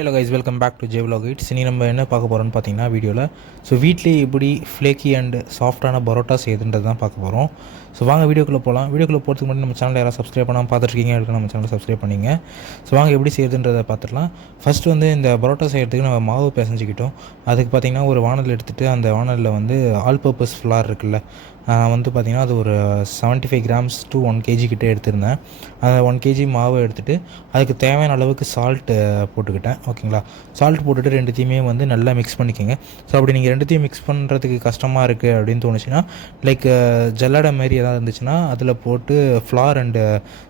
Hello guys, welcome back to J vlog இட்ஸ். இனி நம்ம என்ன பார்க்க போகிறோம்னு பார்த்தீங்கன்னா வீடியோவில் வீட்லேயே எப்படி ஃப்ளேக்கி அண்ட் சாஃப்டான பரோட்டா செய்யுதுன்றது தான் பார்க்க போகிறோம். வாங்க வீடியோக்குள்ளே போகலாம். வீடியோக்குள்ளே போகிறதுக்கு முன்னாடி நம்ம சேனல் யாராவது சப்ஸ்கிரைப் பண்ணாமல் பார்த்துருக்கீங்க இருக்கு, நம்ம சேனல் சப்ஸ்கிரைப் பண்ணிங்க. வாங்க எப்படி செய்யுதுன்றதை பார்த்துடலாம். ஃபஸ்ட்டு இந்த பரோட்டா செய்கிறதுக்கு நம்ம மாவு பிசைஞ்சிக்கிட்டோம். அதுக்கு பார்த்திங்கன்னா ஒரு வானல் எடுத்துகிட்டு அந்த வானலில் ஆல் பர்பஸ் ஃப்ளார் இருக்குல்ல, பார்த்திங்கன்னா அது ஒரு 75 grams to 1 kg கிட்டே எடுத்திருந்தேன். அந்த 1 kg மாவை எடுத்துகிட்டு அதுக்கு தேவையான அளவுக்கு சால்ட்டு போட்டுக்கிட்டேன். ஓகேங்களா, சால்ட் போட்டுட்டு ரெண்டுத்தையுமே நல்லா மிக்ஸ் பண்ணிக்கோங்க. அப்படி நீங்கள் ரெண்டுத்தையும் மிக்ஸ் பண்ணுறதுக்கு கஷ்டமாக இருக்குது அப்படின்னு தோணுச்சுன்னா, லைக் ஜல்லடை மாதிரி எதாவது இருந்துச்சுன்னா அதில் போட்டு ஃப்ளார் அண்டு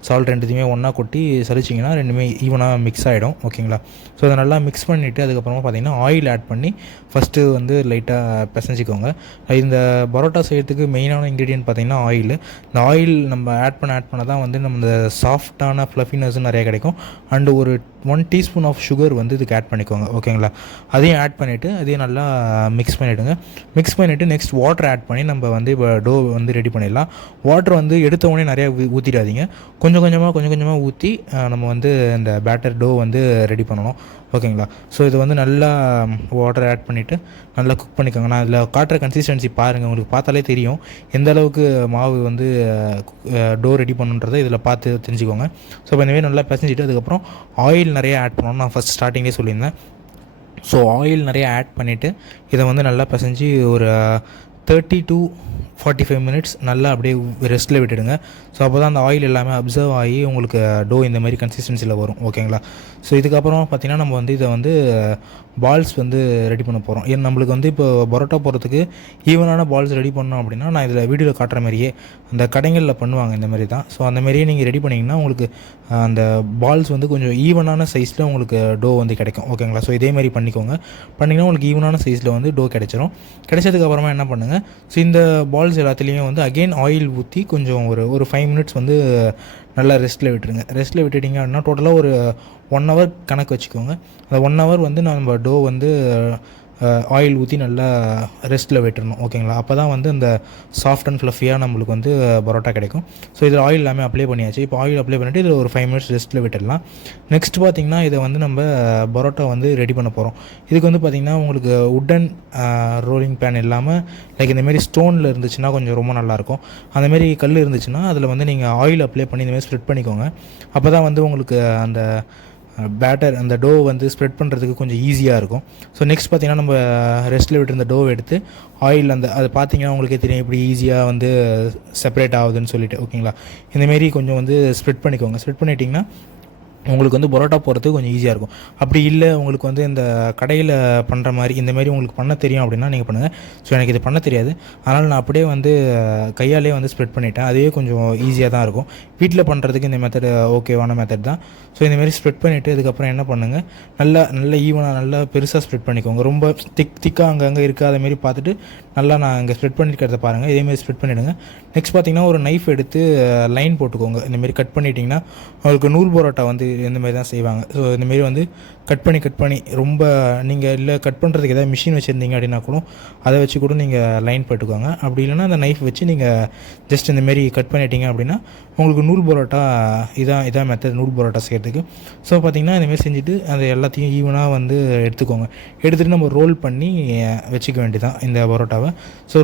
சால்ட் ரெண்டுத்தையுமே ஒன்றா கொட்டி சலிச்சிங்கன்னா ரெண்டுமே ஈவனாக மிக்ஸ் ஆகிடும். ஓகேங்களா, அதை நல்லா மிக்ஸ் பண்ணிவிட்டு அதுக்கப்புறமா பார்த்திங்கன்னா ஆயில் ஆட் பண்ணி ஃபஸ்ட்டு லைட்டாக பிசைஞ்சிக்கோங்க. இந்த பரோட்டா செய்கிறதுக்கு மெயினான இன்க்ரீடியன்ட் பார்த்திங்கன்னா ஆயில். இந்த ஆயில் நம்ம ஆட் பண்ண தான் நம்ம இந்த சாஃப்டான ஃப்ளஃபினஸும் நிறையா கிடைக்கும். அண்டு ஒரு 1 teaspoon ஆஃப் சுகர் இதுக்கு ஆட் பண்ணிக்கோங்க. ஓகேங்களா, அதையும் ஆட் பண்ணிவிட்டு அதையும் நல்லா மிக்ஸ் பண்ணிவிடுங்க. மிக்ஸ் பண்ணிவிட்டு நெக்ஸ்ட் வாட்டர் ஆட் பண்ணி நம்ம இப்போ டோ ரெடி பண்ணிடலாம். வாட்டர் எடுத்த உடனே நிறையா ஊற்றிடாதீங்க. கொஞ்சம் கொஞ்சமாக ஊற்றி நம்ம இந்த பேட்டர் டோ ரெடி பண்ணணும். ஓகேங்களா, இது நல்லா வாட்டர் ஆட் பண்ணிவிட்டு நல்லா குக் பண்ணிக்கோங்க. நான் இதில் காட்டுற கன்சிஸ்டன்சி பாருங்கள், உங்களுக்கு பார்த்தாலே தெரியும் எந்த அளவுக்கு மாவு டோ ரெடி பண்ணுன்றதை இதில் பார்த்து தெரிஞ்சுக்கோங்க. இப்போ இந்தமாதிரி நல்லா பிசைஞ்சிட்டு அதுக்கப்புறம் ஆயில் நிறைய ஆட் பண்ணணும். நான் ஃபஸ்ட் ஸ்டார்டிங்கே சொல்லியிருந்தேன். ஆயில் நிறைய ஆட் பண்ணிவிட்டு இதை நல்லா பிசைஞ்சு ஒரு 30 to 45 minutes நல்லா அப்படியே ரெஸ்ட்டில் விட்டுடுங்க. அப்போ தான் அந்த ஆயில் எல்லாமே அப்சர்வ் ஆகி உங்களுக்கு டோ இந்த மாதிரி கன்சிஸ்டன்சியில் வரும். ஓகேங்களா, இதுக்கப்புறம் பார்த்திங்கன்னா நம்ம இதை பால்ஸ் ரெடி பண்ண போகிறோம். ஏன்னா நம்மளுக்கு இப்போ பரோட்டா போடுறதுக்கு ஈவனான பால்ஸ் ரெடி பண்ணோம் அப்படின்னா, நான் இதில் வீடியோவில் காட்டுற மாதிரியே அந்த கடைகளில் பண்ணுவாங்க இந்த மாதிரி தான். அந்த மாதிரியே நீங்கள் ரெடி பண்ணிங்கன்னா உங்களுக்கு அந்த பால்ஸ் கொஞ்சம் ஈவனான சைஸில் உங்களுக்கு டோ கிடைக்கும். ஓகேங்களா, இதே மாதிரி பண்ணிங்கன்னா உங்களுக்கு ஈவனான சைஸில் டோ கிடைச்சிரும். கிடைச்சதுக்கப்புறமா என்ன பண்ணுங்கள், இந்த பால்ஸ் எல்லாத்துலேயும் அகெயின் ஆயில் ஊற்றி கொஞ்சம் ஒரு 5 minutes நல்லா ரெஸ்ட்டில் விட்டுருங்க. ரெஸ்ட்டில் விட்டுட்டிங்க அப்படின்னா டோட்டலாக ஒரு 1 hour கணக்கு வச்சுக்கோங்க. அந்த 1 hour நம்ம டோ ஆயில் ஊற்றி நல்லா ரெஸ்ட்டில் விட்டுறணும். ஓகேங்களா, அப்போ தான் அந்த சாஃப்ட் அண்ட் ஃப்ளஃபியாக நம்மளுக்கு பரோட்டா கிடைக்கும். இதில் ஆயில் எல்லாமே அப்ளை பண்ணியாச்சு. இப்போ ஆயில் அப்ளை பண்ணிவிட்டு இதில் ஒரு 5 minutes ரெஸ்ட்டில் விட்டுடலாம். நெக்ஸ்ட் பார்த்திங்கன்னா இதை நம்ம பரோட்டா ரெடி பண்ண போகிறோம். இதுக்கு பார்த்திங்கன்னா உங்களுக்கு உட்டன் ரோலிங் பேன் இல்லாமல் லைக் இந்தமாரி ஸ்டோனில் இருந்துச்சுன்னா கொஞ்சம் ரொம்ப நல்லாயிருக்கும். அந்தமாரி கல் இருந்துச்சுன்னா அதில் நீங்கள் ஆயில் அப்ளை பண்ணி இந்தமாதிரி ஸ்ப்ரெட் பண்ணிக்கோங்க. அப்போ தான் உங்களுக்கு அந்த பேட்டர் அந்த டோ ஸ்ப்ரெட் பண்ணுறதுக்கு கொஞ்சம் ஈஸியாக இருக்கும். நெக்ஸ்ட் பார்த்திங்கன்னா நம்ம ரெஸ்ட்டில் விட்டுருந்த டோ எடுத்து ஆயில் அது பார்த்திங்கன்னா உங்களுக்கே தெரியும் இப்படி ஈஸியாக செப்பரேட் ஆகுதுன்னு சொல்லிட்டு. ஓகேங்களா, இந்தமாரி கொஞ்சம் ஸ்ப்ரெட் பண்ணிக்கோங்க. ஸ்ப்ரெட் பண்ணிட்டிங்கன்னா உங்களுக்கு பரோட்டா போடுறதுக்கு கொஞ்சம் ஈஸியாக இருக்கும். அப்படி இல்லை உங்களுக்கு இந்த கடையில் பண்ணுற மாதிரி இந்தமாரி உங்களுக்கு பண்ண தெரியும் அப்படின்னா நீங்கள் பண்ணுங்கள். எனக்கு இது பண்ண தெரியாது, அதனால் நான் அப்படியே கையாலே ஸ்ப்ரெட் பண்ணிட்டேன். அதே கொஞ்சம் ஈஸியாக தான் இருக்கும். வீட்டில் பண்ணுறதுக்கு இந்த மெத்தட் ஓகேவான மெத்தட் தான். இந்தமாரி ஸ்ப்ரெட் பண்ணிவிட்டு அதுக்கப்புறம் என்ன பண்ணுங்கள், நல்லா ஈவனாக நல்லா பெருசாக ஸ்ப்ரெட் பண்ணிக்கோங்க. ரொம்ப திக்காக அங்கங்கே இருக்காத மாரி பார்த்துட்டு நல்லா நான் இங்கே ஸ்ப்ரெட் பண்ணிக்கிறத பாருங்கள். இதேமாரி ஸ்ப்ரெட் பண்ணிவிடுங்க. நெக்ஸ்ட் பார்த்திங்கன்னா ஒரு நைஃப் எடுத்து லைன் போட்டுக்கோங்க. இந்தமாரி கட் பண்ணிட்டிங்கன்னா உங்களுக்கு நூல் பரோட்டா இந்த மாதிரி தான் செய்வாங்க. இந்தமாரி கட் பண்ணி ரொம்ப நீங்கள் இல்லை கட் பண்ணுறதுக்கு எதாவது மிஷின் வச்சுருந்தீங்க அப்படின்னா கூட அதை வச்சு கூட நீங்கள் லைன் போட்டுக்கோங்க. அப்படி இல்லைனா அந்த நைஃப் வச்சு நீங்கள் ஜஸ்ட் இந்தமாரி கட் பண்ணிட்டீங்க அப்படின்னா உங்களுக்கு நூல் பரோட்டா இதான் மெத்தட் நூல் பரோட்டா செய்கிறதுக்கு. பார்த்திங்கன்னா இந்தமாரி செஞ்சுட்டு அதை எல்லாத்தையும் ஈவனாக எடுத்துக்கோங்க. எடுத்துகிட்டு நம்ம ரோல் பண்ணி வச்சுக்க வேண்டியதான் இந்த பரோட்டாவை.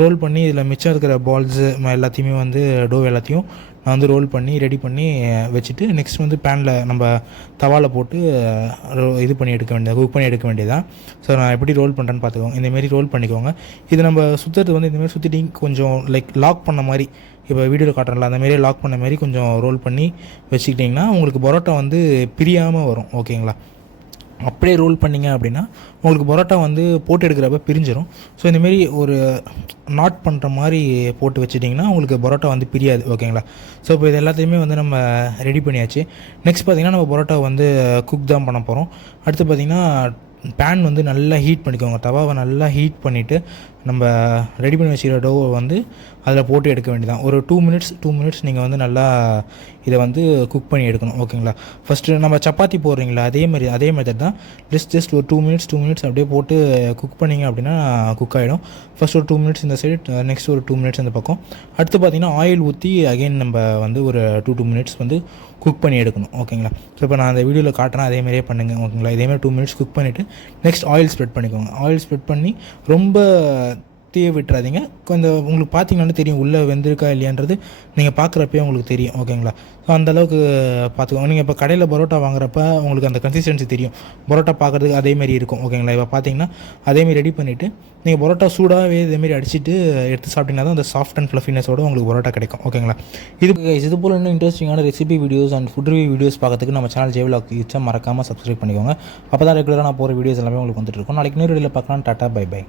ரோல் பண்ணி இதில் மிச்சம் இருக்கிற பால்ஸு எல்லாத்தையுமே டோ எல்லாத்தையும் நான் ரோல் பண்ணி ரெடி பண்ணி வச்சுட்டு நெக்ஸ்ட் பேனில் நம்ம தவாவில் போட்டு இது பண்ணி எடுக்க வேண்டியது, குக் பண்ணி எடுக்க வேண்டியதான். நான் எப்படி ரோல் பண்ணுறேன்னு பார்த்துக்கோங்க. இந்தமாரி ரோல் பண்ணிக்கோங்க. இது நம்ம சுற்றுறது இந்தமாரி சுற்றிட்டு கொஞ்சம் லைக் லாக் பண்ண மாதிரி, இப்போ வீடியோவில் காட்டுறல அந்தமாரி லாக் பண்ண மாதிரி கொஞ்சம் ரோல் பண்ணி வச்சுக்கிட்டிங்கன்னா உங்களுக்கு பரோட்டா பிரியாமல் வரும். ஓகேங்களா, அப்படியே ரோல் பண்ணிங்க அப்படின்னா உங்களுக்கு பரோட்டா போட்டு எடுக்கிறப்ப பிரிஞ்சிடும். இந்தமாரி ஒரு நாட் பண்ணுற மாதிரி போட்டு வச்சுட்டிங்கன்னா உங்களுக்கு பரோட்டா பிரியாது. ஓகேங்களா, இப்போ இது எல்லாத்தையுமே நம்ம ரெடி பண்ணியாச்சு. நெக்ஸ்ட் பார்த்திங்கன்னா நம்ம பரோட்டா குக் தான் பண்ண போகிறோம். அடுத்து பார்த்திங்கன்னா பேன் நல்லா ஹீட் பண்ணிக்கோங்க. தவாவை நல்லா ஹீட் பண்ணிவிட்டு நம்ம ரெடி பண்ணி வச்சுக்கிற டோவை வந்து அதில் போட்டு எடுக்க வேண்டியதான். ஒரு 2 மினிட்ஸ் நீங்கள் வந்து நல்லா இதை வந்து குக் பண்ணி எடுக்கணும். ஓகேங்களா? ஃபஸ்ட்டு நம்ம சப்பாத்தி போடுறீங்களா அதே மெத்தட் தான். ஜஸ்ட் ஒரு 2 மினிட்ஸ் அப்படியே போட்டு குக் பண்ணிங்க அப்படின்னா குக் ஆகிடும். ஃபஸ்ட் ஒரு 2 மினிட்ஸ் இந்த சைடு, நெக்ஸ்ட் ஒரு 2 மினிட்ஸ் இந்த பக்கம். அடுத்து பார்த்திங்கன்னா ஆயில் ஊற்றி அகைன் நம்ம வந்து ஒரு 2 மினிட்ஸ் வந்து குக் பண்ணி எடுக்கணும். ஓகேங்களா? ஸோ இப்போ நான் அந்த வீடியோவில் காட்டுறேன், அதேமாதிரியே பண்ணுங்கள். ஓகேங்களா? இதேமாதிரி 2 மினிட்ஸ் குக் பண்ணிவிட்டு நெக்ஸ்ட் ஆயில் ஸ்ப்ரெட் பண்ணிக்கோங்க. ஆயில் ஸ்ப்ரெட் பண்ணி ரொம்ப தீய விட்டுறாதீங்க. கொஞ்சம் உங்களுக்கு பார்த்தீங்கன்னா தெரியும் உள்ளே வெந்திருக்கா இல்லையான்றது நீங்கள் பார்க்குறப்பே உங்களுக்கு தெரியும். ஓகேங்களா? ஸோ அந்தளவுக்கு பார்த்துக்கோங்க. நீங்கள் இப்போ கடையில் பரோட்டா வாங்குறப்ப உங்களுக்கு அந்த கன்சிஸ்டன்சி தெரியும். பரோட்டா பார்க்குறதுக்கு அதேமாரி இருக்கும். ஓகேங்களா? இப்போ பார்த்தீங்கன்னா அதேமாரி ரெடி பண்ணிவிட்டு நீங்கள் பரோட்டா சூடாகவே இதேமாரி அடிச்சுட்டு எடுத்து சாப்பிட்டீங்கன்னா தான் அந்த சாஃப்ட் அண்ட் ஃப்ளஃபினஸோடு உங்களுக்கு பரோட்டா கிடைக்கும். ஓகேங்களா? இது போல் இன்னும் இன்ட்ரெஸ்டிங்கான recipe videos and food review videos பார்க்கறதுக்கு நம்ம சேனல் ஜெய்விலாக் கிச்சன் மறக்காமல் சப்ஸ்கிரைப் பண்ணிக்கோங்க. அப்போ தான் ரெகுலராக நான் போகிற வீடியோஸ் எல்லாமே உங்களுக்கு வந்துட்டு இருக்கும். நாளைக்கு இன்னொரு வீடியோவில் பார்க்கலாம். டாட்டா, பை பை.